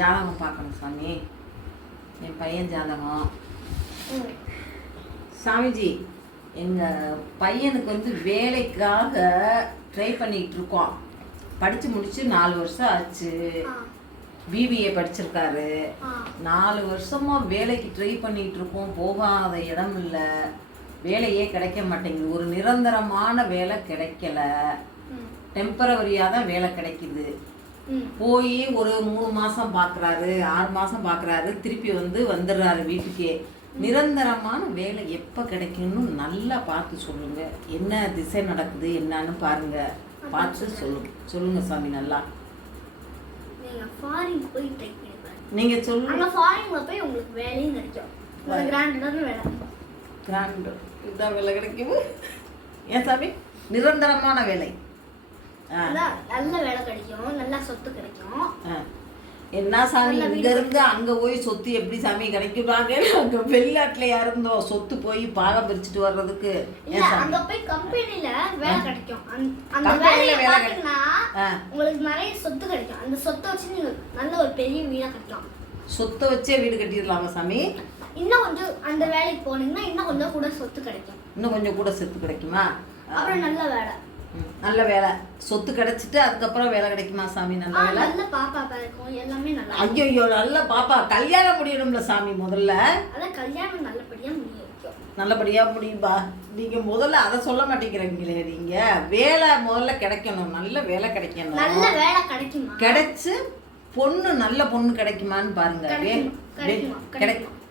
ஜாதகம் பார்க்கணும் சாமி. என் பையன் ஜாதகம். சாமிஜி எங்கள் பையனுக்கு வந்து வேலைக்காக ட்ரை பண்ணிகிட்டு இருக்கோம். படித்து முடிச்சு நாலு வருஷம் ஆச்சு. பிபிஏ படிச்சிருக்காரு. நாலு வருஷமா வேலைக்கு ட்ரை பண்ணிட்டு இருக்கோம். போகாத இடம் இல்லை. வேலையே கிடைக்க மாட்டேங்குது. ஒரு நிரந்தரமான வேலை கிடைக்கல. டெம்பரவரியாக தான் வேலை கிடைக்குது. போய் ஒரு மூணு மாதம் பார்க்குறாரு ஆறு மாதம் பார்க்குறாரு திருப்பி வந்து வந்துடுறாரு வீட்டுக்கே. நிரந்தரமான வேலை எப்போ கிடைக்கும்னு நல்லா பார்த்து சொல்லுங்க. என்ன திசை நடக்குது என்னன்னு பாருங்க. பார்த்து சொல்லுங்க சொல்லுங்க சாமி நல்லா. நீங்க ஃபாரின் போய் ட்ரை நீங்கள் சொல்லுங்க அங்க ஃபாரின்ல போய் உங்களுக்கு வேலையும் கிடைக்கும். வேலை. கிராண்ட் இதான் வேலை கிடைக்கும் ஏன் சாமி? நிரந்தரமான வேலை. நல்ல வேலை கிடைக்கும் நல்ல சொத்து கிடைக்கும். என்ன சாமி இங்க இருந்து அங்க போய் சொத்து எப்படி சாமி கிடைக்குறாங்க அங்க வெளிநாட்டுல இருந்தோம் சொத்து போய் பாகம் பிரிச்சுட்டு வர்றதுக்கு. அங்க போய் கம்பெனில வேலை கிடைக்கும். அந்த- அந்த Company ல வேலையை வேலை பாத்தீங்கன்னா ஆ. உங்களுக்கு நிறைய சொத்து கிடைக்கும். அந்த சொத்தை வச்சு நீங்க நல்ல ஒரு பெரிய வீடா கட்டலாம். சொத்தை வச்சே வீடு கட்டிடலாமா சாமி? இன்னும் கொஞ்சம் அந்த வேலைக்கு போனீங்கன்னா இன்னும் கொஞ்சம் கூட சொத்து கிடைக்கும். இன்னும் கொஞ்சம் கூட சொத்து கிடைக்குமா. அப்புறம் நல்ல வேலை. நல்ல வேலை. சொத்து கிடைச்சிட்டு அதுக்கப்புறம் வேலை கிடைக்குமா சாமி? நல்ல வேலை. நல்ல பாப்பா இருக்கும். எல்லாமே நல்லா. ஐயோ நல்ல பாப்பா. கல்யாணம் முடியணும்ல சாமி முதல்ல. அதான் கல்யாணம் நல்லபடியா முடிய வைக்கும் நல்லபடியா முடியும்பா. நீங்க முதல்ல அதை சொல்ல மாட்டேங்கிறீங்களே நீங்க. வேலை முதல்ல கிடைக்கணும். நல்ல வேலை கிடைக்கணும். நல்ல வேலை கிடைக்குமா? கிடைச்சு பொண்ணு நல்ல பொண்ணு கிடைக்குமான்னு பாருங்க.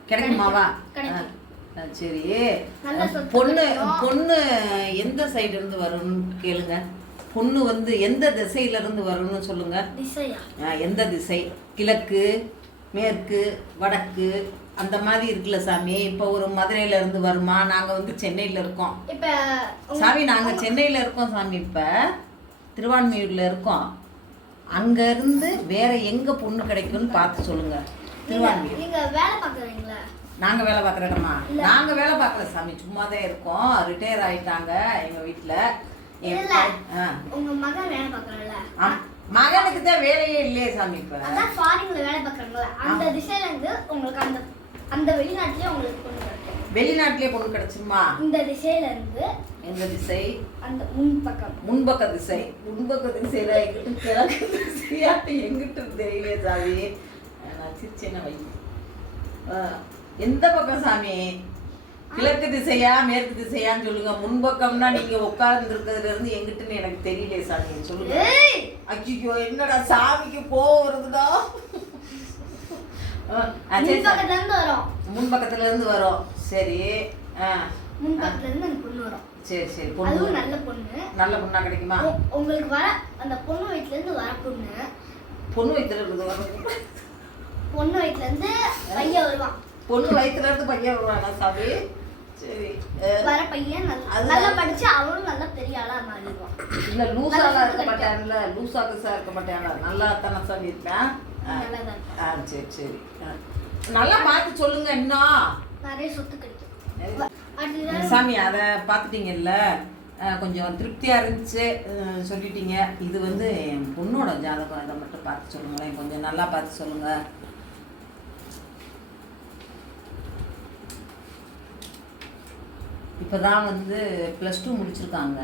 கிடைக்குமாவா? சரி. பொண்ணு. பொண்ணு எந்த சைடு இருந்து வரும்னு கேளுங்க. பொண்ணு வந்து எந்த திசையில இருந்து வரும்னு சொல்லுங்க. எந்த திசை? கிழக்கு மேற்கு வடக்கு அந்த மாதிரி இருக்குல்ல சாமி. இப்போ ஒரு மதுரையில இருந்து வருமா? நாங்க வந்து சென்னையில இருக்கோம். சாமி நாங்க சென்னையில இருக்கோம் சாமி இப்ப. திருவான்மியூர்ல இருக்கோம். அங்க இருந்து வேற எங்க பொண்ணு கிடைக்கும்னு பார்த்து சொல்லுங்க. திருவான்மியூர். நீங்க வேலை பாக்குறீங்களா நாங்க வேலை பார்க்குற இடமா இல்ல. நாங்க வேலை பார்க்கல சாமி. சும்மா தான் இருக்கோம். ரிட்டையர் ஆயிட்டாங்க எங்க வீட்டுல. உங்க மகன் வேலை பாக்குறல ஆம். மகனுக்கு தான் வேலையே இல்லையே சாமி இப்ப. அதான் ஃபாரின்ல வேலை பாக்குறாங்களா அந்த திசையில இருந்து உங்களுக்கு அந்த அந்த வெளிநாட்டுலயே உங்களுக்கு பொண்ணு வெளிநாட்டிலே பொண்ணு கிடைச்சிருமா? இந்த திசையில இருந்து எந்த திசை? அந்த முன் பக்கம். முன்பக்க திசை. முன்பக்க திசையில எங்கிட்ட கிழக்கு திசையா? எங்கிட்ட தெரியல சாமி. நான் சிரிச்சேன வை. எந்த பக்கம் சாமி? கிழக்கு திசையா மேற்கு திசையான்னு சொல்லுங்க. முன்பக்கம்னா நீங்க உட்கார்ந்து இருக்கிறதுல இருந்து எங்கிட்டுன்னு எனக்கு தெரியல சாமி. சொல்லுங்க. ஐயோ என்னடா சாமிக்கு கோவம் வருதுடா? முன்பக்கத்துல இருந்து வரும். சரி ஆ. முன் பக்கத்துல இருந்து அந்த பொண்ணு வரும். சரி சரி பொண்ணு நல்ல பொண்ணு. நல்ல பொண்ணா கிடைக்குமா? உங்களுக்கு வர அந்த பொண்ணு வயிற்றுல இருந்து வர பொண்ணு. பொண்ணு இருந்து வரும். பொண்ணு வயிற்றுல இருந்து பையன் வருவான். பொண்ணு வயிற்றுல இருந்து பையன் வருவானா சாமி? சரி வர பையன் நல்ல படிச்சு அவனும் நல்லா பெரிய ஆளா மாறிடுவான். இல்ல லூசாலாம் நல்ல இருக்க பொண்ணு மாட்டான்ல லூசா கிசா இருக்க மாட்டாங்க நல்லா தானே சாமி இருப்பேன்? ஆ. சரி சரி. நல்லா பார்த்து சொல்லுங்க இன்னும் நிறைய சொத்து கிடைக்கும். அடுத்தது சாமி அதை பார்த்துட்டீங்கல்ல? கொஞ்சம் திருப்தியாக இருந்துச்சு சொல்லிட்டீங்க. இது வந்து என் பொண்ணோட ஜாதகம் இதை மட்டும் பார்த்து சொல்லுங்களேன். கொஞ்சம் நல்லா பார்த்து சொல்லுங்க. இப்போ தான் வந்து ப்ளஸ் டூ முடிச்சிருக்காங்க.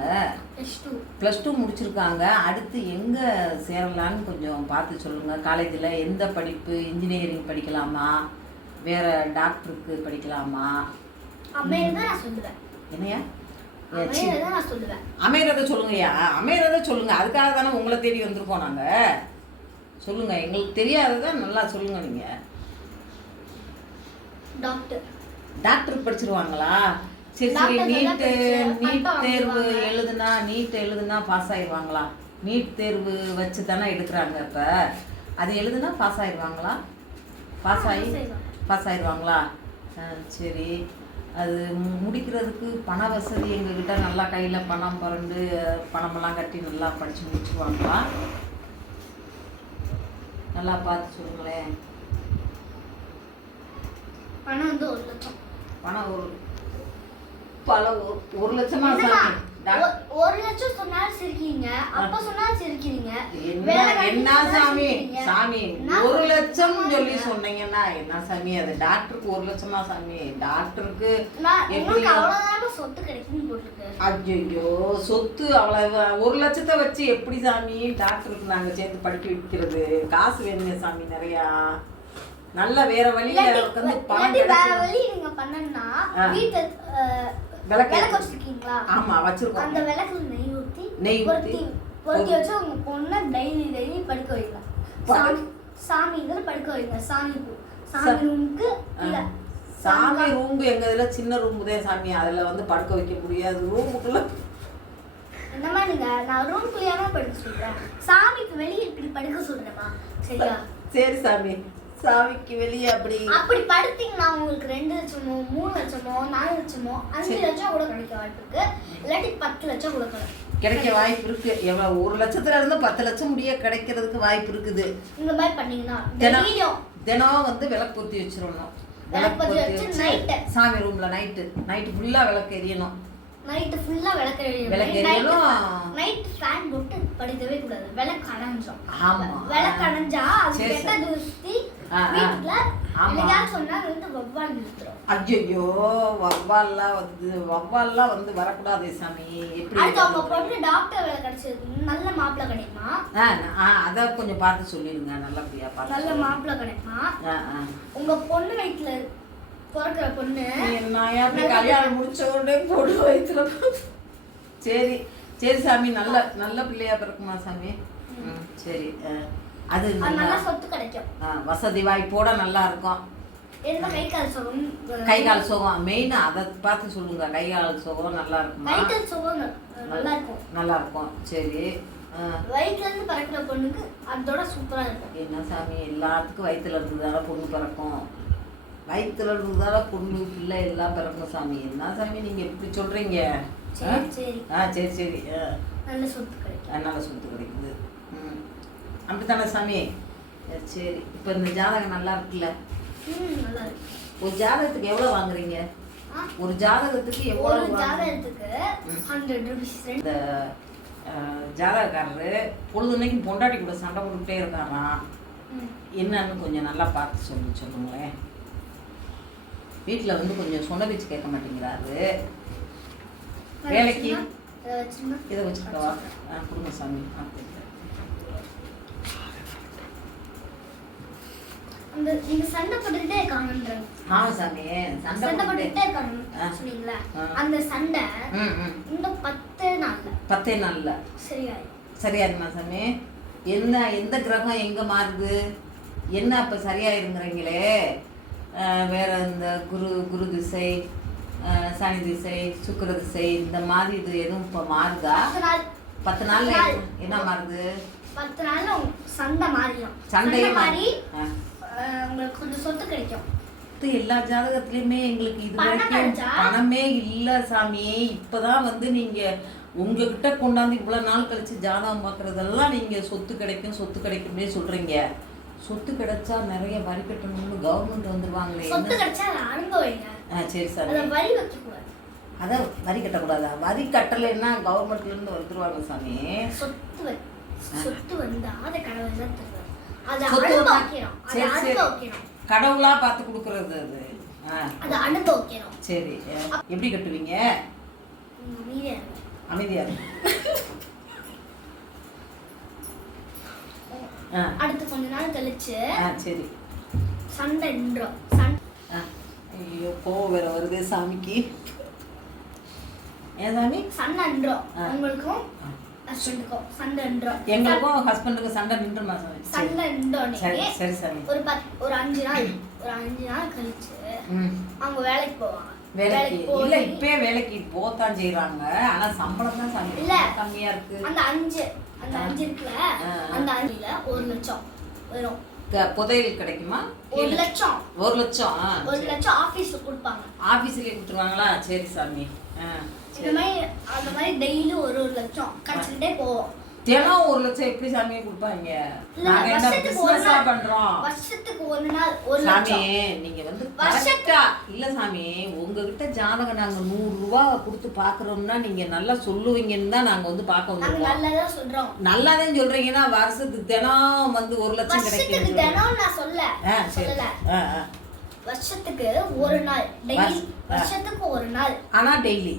ப்ளஸ் டூ முடிச்சிருக்காங்க. அடுத்து எங்கே சேரலான்னு கொஞ்சம் பார்த்து சொல்லுங்கள் காலேஜில் எந்த படிப்பு இன்ஜினியரிங் படிக்கலாமா? வேற டாக்டருக்கு படிக்கலாமா? என்னையா. அமையறத சொல்லுங்கய்யா. அமையறத சொல்லுங்க. அதுக்காக தானே உங்களை தேடி வந்திருக்கோம் நாங்க. சொல்லுங்க. எங்களுக்கு தெரியாததை நல்லா சொல்லுங்க நீங்க. டாக்டர் டாக்டர் படிச்சிருவாங்களா? சரி சரி நீட்டு நீட் தேர்வு. எழுதுனா நீட் எழுதுனா பாஸ் ஆயிடுவாங்களா? நீட் தேர்வு வச்சு தானே எடுக்கிறாங்க இப்போ அது எழுதுனா பாஸ் ஆயிடுவாங்களா? பாஸ் ஆகி. பாஸ் ஆயிடுவாங்களா? சரி. அது முடிக்கிறதுக்கு பண வசதி எங்ககிட்ட நல்லா கையில் பணம் புரண்டு பணமெல்லாம் கட்டி நல்லா படித்து முடிச்சிருவாங்களா நல்லா பார்த்து சொல்லுங்களேன். பணம் வந்து ஒரு லட்சம். பணம் ஒரு பல ஒரு- லட்சமா ஒரு லட்சம் சொன்னாலும் சிரிக்கிறீங்க. அப்ப சொன்னாலும் சிரிக்கிறீங்க. என்ன சாமி. சாமி ஒரு லட்சம் சொல்லி. சொன்னீங்கன்னா என்ன சாமி? அது டாக்டருக்கு ஒரு லட்சமா சாமி. டாக்டருக்கு சொத்து ஐயோ சொத்து அவ்வளவு ஒரு லட்சத்தை வச்சு எப்படி சாமி டாக்டருக்கு நாங்க சேர்த்து படிக்க வைக்கிறது? காசு வேணுங்க சாமி நிறையா. நல்ல வேற வழியில உட்காந்து பணம் வேற. வழி நீங்க பண்ணணும்னா ஆ. வீட்டு விளக்கு. வச்சிருக்கீங்களா? ஆமா வச்சிருக்கோம். அந்த விளக்குல நெய் ஊத்தி நெய் ஊத்தி. பொருத்தி வச்சு உங்க பொண்ணை டெய்லி டெய்லி படுக்க வைக்கலாம். சாமி சாமி இதில் படுக்க வைங்க சாமி சாமி ரூமுக்கு இல்ல சாமி ரூம் எங்க இதுல சின்ன ரூம் தான் சாமி. அதுல வந்து படுக்க வைக்க முடியாது. ரூமுக்குள்ள மாதிரி நீங்க நான் ரூம்குள்ளேயே படுக்க சொல்றேன். சாமிக்கு வெளியே இப்படி படுக்க சொல்றேமா சரியா? சரி சாமி. சாமிக்கு வெளியே அப்படி. அப்படி படுத்தீங்கன்னா உங்களுக்கு ரெண்டு லட்சமோ மூணு லட்சமோ நாலு லட்சமோ அஞ்சு. லட்சம் கூட கிடைக்க வாய்ப்பு இருக்கு. இல்லாட்டி பத்து லட்சம் கூட கிடைக்க வாய்ப்பு இருக்கு. எவ்வளவு ஒரு லட்சத்துல இருந்து பத்து லட்சம் முடிய கிடைக்கிறதுக்கு வாய்ப்பு இருக்குது. இந்த மாதிரி பண்ணீங்கன்னா தினம் தினம் வந்து விளக்கு பொத்தி வச்சிடணும் விளக்கு பொத்தி வச்சு night. சாமி ரூம்ல நைட்டு நைட்டு ஃபுல்லா விளக்கு எரியணும். நைட்டு ஃபுல்லா விளக்கு விளக்கு எரியணும். நைட் ஃபேன் போட்டு படுக்கவே கூடாது. விளக்கு அணைஞ்சோம். ஆமா. விளக்கு அணைஞ்சா அது கெட்ட. தூசி? ஐயோ வவ்வால்லாம் வந்து வவ்வால்லாம் வந்து வரக்கூடாதே சாமி. எப்படி அடுத்து அவங்க பொண்ணு டாக்டர் வேலை கிடைச்சது. நல்ல மாப்பிள்ளை கிடைக்குமா ஆ ஆ அதை கொஞ்சம் பார்த்து சொல்லிடுங்க. நல்லபடியா பார்த்து நல்ல. மாப்பிள்ளை கிடைக்குமா ஆ ஆ. உங்க பொண்ணு வயிற்றுல பிறக்கிற பொண்ணு நான் எப்படி கல்யாணம் முடிச்ச உடனே பொண்ணு வயிற்றுல சரி சரி சாமி நல்ல நல்ல பிள்ளையா பிறக்குமா சாமி? ம் சரி ஆ. அது நல்லா நல்லா சொத்து கிடைக்கும். வசதி வாய்ப்போட நல்லா இருக்கும் கை கால் சுகம் கை கால் சுகம் மெயினா அதை பார்த்து சொல்லுங்க. கை கால் சுகம் நல்லா இருக்குமா நல்லா இருக்கும் நல்லா இருக்கும் சரி. வயிற்றுல இருந்து பிறக்கிற பொண்ணுக்கு அதோட சூப்பரா இருக்கும் என்ன சாமி எல்லாத்துக்கும் வயிற்றுல இருந்து தானே பொண்ணு பிறக்கும். வயிற்றுல இருந்து தானே பொண்ணு பிள்ளை எல்லாம் பிறக்கும் சாமி. என்ன சாமி நீங்க இப்படி சொல்றீங்க? ஆ? சரி. சரி ஆ சரி சரி. நல்ல சொத்து கிடைக்கும். அதனால சொத்து கிடைக்குது ம் அப்படித்தானே சாமி? சரி, இப்போ இந்த ஜாதகம் நல்லா இருக்குல்ல? ஒரு ஜாதகத்துக்கு எவ்வளோ வாங்குறீங்க? ஒரு ஜாதகத்துக்கு எவ்வளோ? ஜாதகத்துக்கு ம். ஹண்ட்ரட் ருபீஸ் இந்த ஜாதகக்காரரு பொழுதுனைக்கும் பொண்டாட்டி கூட சண்டை போட்டுக்கிட்டே இருக்காராம். என்னன்னு கொஞ்சம் நல்லா பார்த்து சொல்லி சொல்லுங்களேன் வீட்டில் வந்து கொஞ்சம் சொன்ன பேச்சு கேட்க மாட்டேங்கிறாரு. வேலைக்கு இதை வச்சுக்கவா? கொடுங்க சாமி. ஆ கொடுங்க. அந்த இந்த சண்டை போட்டுக்கிட்டே இருக்காங்கன்றாங்க ஆமா சாமி சண்டை போட்டுக்கிட்டே. இருக்காங்க சொன்னீங்களா. அந்த சண்டை இந்த பத்தே நாள்ல. பத்தே நாளில். சரியாயிடும் சரியாயிருமா சாமி? என்ன எந்த கிரகம் எங்கே மாறுது? என்ன அப்போ சரியாயிருங்கிறீங்களே? வேற இந்த குரு குரு திசை சனி திசை சுக்கிர திசை இந்த மாதிரி இது எதுவும் இப்போ மாறுதா? பத்து நாள். பத்து நாள்ல நாள். என்ன- மாறுது? பத்து நாள்ல சண்டை மாறிடும். சண்டையே சண்டை மாறி உங்களுக்கு கொஞ்சம் சொத்து கிடைக்கும். எல்லா ஜாதகத்துலயுமே எங்களுக்கு இது வரைக்கும்? பணமே இல்ல சாமி. இப்பதான் வந்து நீங்க உங்ககிட்ட கொண்டாந்து இவ்வளவு நாள் கழிச்சு ஜாதகம் பார்க்கறதெல்லாம் நீங்க சொத்து கிடைக்கும் சொத்து கிடைக்கும்னே சொல்றீங்க. சொத்து கிடைச்சா நிறைய வரி கட்டணும்னு கவர்மெண்ட் வந்துருவாங்களே. சொத்து கிடைச்சா அனுபவிங்க. சரி சாமி. வரி அதான் வரி கட்டக்கூடாதா? வரி கட்டலைன்னா கவர்மெண்ட்ல இருந்து வந்துருவாங்க சாமி. சொத்து சொத்து வந்தா அதை கடவுள் தான் கடவுளா பார்த்து கொடுக்கறது அது. சரி எப்படி கட்டுவீங்க? அமைதியா அடுத்து கொஞ்ச நாள் கழிச்சு சரி. சண்டை நின்றோம். ஐயோ கோவம் வேற வருது சாமிக்கு. ஏன் சாமி? சண்டை நின்றோம். உங்களுக்கும். ஹஸ்பண்டுக்கும் சண்டை நின்றோம். எங்களுக்கும் ஹஸ்பண்டுக்கும் சண்டை நின்றுமா சாமி சரி சண்டை நின்றோடனே சரி சரி சாமி ஒரு பத் ஒரு அஞ்சு நாள் ஒரு அஞ்சு நாள் கழிச்சு ம். அவங்க வேலைக்கு போவாங்க. வேலைக்கு போய் இல்ல இப்பயே வேலைக்கு போத்தான் செய்யறாங்க ஆனா சம்பளம். தான் சாமி இல்ல. கம்மியா இருக்கு. அந்த அஞ்சு அந்த அஞ்சு இருக்குல்ல ஆ. அந்த அஞ்சுல ஒரு லட்சம் வரும். க- புதையல் கிடைக்குமா? ஒரு இல்ல. லட்சம். ஒரு லட்சம் ஒரு. லட்சம் ஆபீஸ்ல கொடுப்பாங்க. ஆபீஸ்லயே கொடுத்துருவாங்களா? சரி சாமி. ஆ. இந்த சரி மாதிரி அந்த மாதிரி டெய்லி ஒரு ஒரு லட்சம் கிடைச்சிக்கிட்டே போவோம். தினம் ஒரு லட்சம் எப்படி சாமி கொடுப்பாங்க? நாங்க என்ன பிசினஸா. பண்றோம்? வருஷத்துக்கு ஒரு நாள் ஒரு சாமி லட்சம். நீங்க வந்து இல்ல சாமி உங்ககிட்ட ஜாதகம் நாங்க நூறு ரூபா கொடுத்து பாக்குறோம்னா நீங்க நல்லா சொல்லுவீங்கன்னு தான் நாங்க வந்து பார்க்க நாங்க வந்திருக்கோம். நல்லதா சொல்றோம். நல்லாதான் சொல்றீங்கன்னா வருஷத்துக்கு தினம் வந்து ஒரு லட்சம் கிடைக்கும் தினம் நான் சொல்ல சொல்லல. வருஷத்துக்கு ஒரு நாள் டெய்லி. வருஷத்துக்கு ஒரு நாள். ஆனா டெய்லி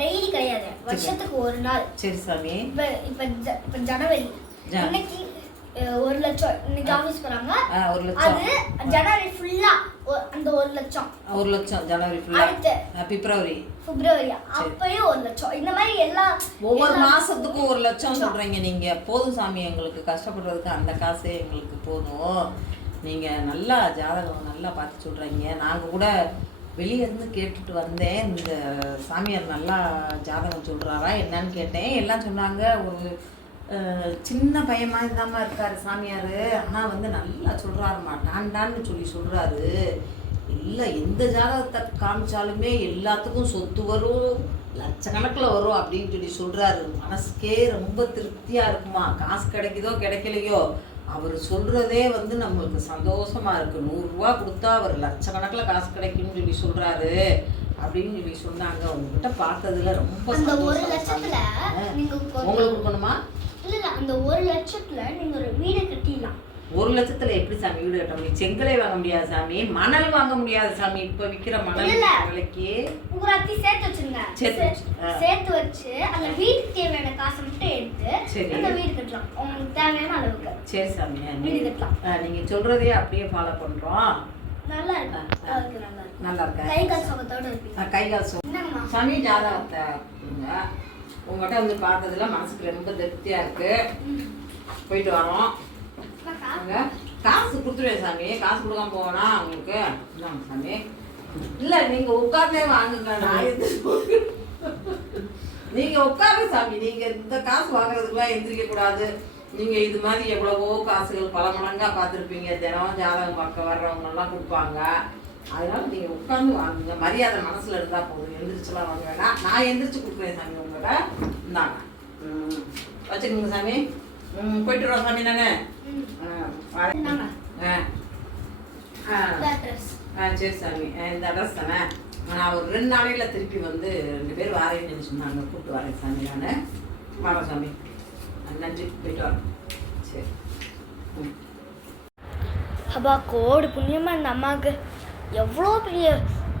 டெய்லி கிடையாது. வருஷத்துக்கு ஒரு நாள். சரி சாமி. இப்ப இப்ப ஜனவரி. இன்னைக்கு ஒரு லட்சம். இன்னைக்கு ஆபீஸ் போறாங்க. ஒரு லட்சம். அது ஜனவரி ஃபுல்லா அந்த ஒரு லட்சம். ஒரு லட்சம் ஜனவரி ஃபுல்லா அடுத்து. பிப்ரவரி. பிப்ரவரி. அப்பயும் ஒரு லட்சம். இந்த மாதிரி எல்லா ஒவ்வொரு மாசத்துக்கும் ஒரு லட்சம். சொல்றீங்க நீங்க. போதும் சாமி எங்களுக்கு கஷ்டப்படுறதுக்கு அந்த காசே எங்களுக்கு போதும். நீங்க நல்லா ஜாதகம் நல்லா பார்த்து சொல்றீங்க. நாங்க கூட வெளியேருந்து கேட்டுட்டு வந்தேன். இந்த சாமியார் நல்லா ஜாதகம் சொல்கிறாரா என்னன்னு கேட்டேன். எல்லாம் சொன்னாங்க. ஒரு சின்ன பையமாக இருந்தாமல் இருக்கார் சாமியார். ஆனால் வந்து நல்லா சொல்கிறாருமா நான் டான்னு சொல்லி சொல்கிறாரு இல்லை எந்த ஜாதகத்தை காமிச்சாலுமே எல்லாத்துக்கும் சொத்து வரும். லட்சக்கணக்கில் வரும் அப்படின்னு சொல்லி சொல்கிறாரு மனசுக்கே ரொம்ப திருப்தியாக இருக்குமா? காசு கிடைக்குதோ கிடைக்கலையோ? அவர் சொல்கிறதே வந்து நம்மளுக்கு சந்தோஷமாக இருக்குது நூறுரூவா கொடுத்தா அவர் லட்சக்கணக்கில் காசு கிடைக்கும்னு சொல்லி சொல்கிறாரு அப்படின்னு சொல்லி சொன்னாங்க. உங்ககிட்ட பார்த்ததுல ரொம்ப அந்த ஒரு லட்சத்துல உங்களுக்கு கொடுக்கணுமா? இல்ல அந்த ஒரு லட்சத்துல நீங்க ஒரு வீடு கட்டிடலாம். ஒரு லட்சத்துல எப்படி சாமி வீடு கட்ட முடியும்? செங்கலை வாங்க முடியாது சாமி. மணல் வாங்க முடியாது சாமி. இப்ப விக்கிற மணல். விலைக்கு. பூராத்தி சேர்த்து வச்சிருங்க. சேர்த்து வச்சு, அந்த வீட்டுக்கு தேவையான காசை மட்டும் எடுத்து சரி. அந்த வீடு கட்டலாம். உங்களுக்கு தேவையான அளவுக்கு. சரி சாமி வீடு கட்டலாம். நீங்க சொல்றதே அப்படியே ஃபாலோ பண்றோம். நல்லா இருக்கு. நல்லா இருக்கு. கை கால் சுகத்தோட இருப்பீங்க. கை கால் சோ என்னங்கம்மா? சாமி ஜாதகத்தை உங்கள்கிட்ட வந்து பார்த்ததுல மனசுக்கு ரொம்ப திருப்தியா இருக்கு. ம். போயிட்டு வரோம். காசு கொடுத்துருவேன் சாமி. காசு கொடுக்காம போவேனா உங்களுக்கு இந்தாங்க சாமி. இல்லை நீங்கள் உட்கார்ந்தே வாங்குங்க. நான் நீங்கள் உட்காருங்க சாமி. நீங்கள் இந்த காசு வாங்குறதுக்குலாம் எந்திரிக்கக்கூடாது நீங்கள் இது மாதிரி எவ்வளவோ காசுகள் பல மடங்காக பார்த்துருப்பீங்க. தினம் ஜாதகம் பார்க்க வர்றவங்கெல்லாம் கொடுப்பாங்க. அதனால நீங்கள் உட்காந்து வாங்குங்க. மரியாதை மனசில் இருந்தால் போதும். எந்திரிச்சுலாம் வாங்க வேணாம். நான் எந்திரிச்சு கொடுக்குறேன் சாமி உங்கள்கிட்ட இந்தாங்க. ம். வச்சுக்கோங்க சாமி. ம் போயிட்டு வரோம் சாமி நானு. சரி சாமி. இந்த அட்ரஸ் தானே? நான் ஒரு ரெண்டு நாளையில் திருப்பி வந்து ரெண்டு பேர் வாரேன்னு சொன்னாங்க கூப்பிட்டு வரேன் சாமி நான். வரேன் சாமி. நன்றி. போயிட்டு வரேன் சரி. அப்பா கோடி புண்ணியமாக இந்த அம்மாவுக்கு எவ்வளோ பெரிய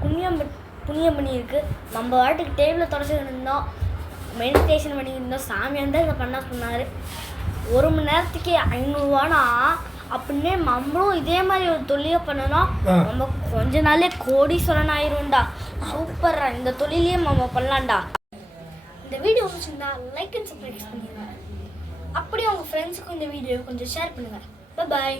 புண்ணியம் புண்ணியம் பண்ணியிருக்கு. நம்ம வாட்டுக்கு டேபிளை தொடச்சிட்டு இருந்தோம். மெடிடேஷன் பண்ணியிருந்தோம் சாமியார் தான் இதை பண்ண சொன்னார். ஒரு மணி நேரத்துக்கு ஐநூறுரூவானா அப்படின்னே நம்மளும் இதே மாதிரி ஒரு தொழிலை பண்ணணும் நம்ம கொஞ்ச நாளே கோடீஸ்வரன் ஆயிரும்டா சூப்பர்ரா இந்த தொழிலையே நம்ம பண்ணலாம்டா. இந்த வீடியோ பிடிச்சிருந்தா லைக் அண்ட் சப்ஸ்கிரைப் பண்ணிடுங்க அப்படியே உங்கள் ஃப்ரெண்ட்ஸுக்கும் இந்த வீடியோ கொஞ்சம் ஷேர் பண்ணுங்கள் பாய்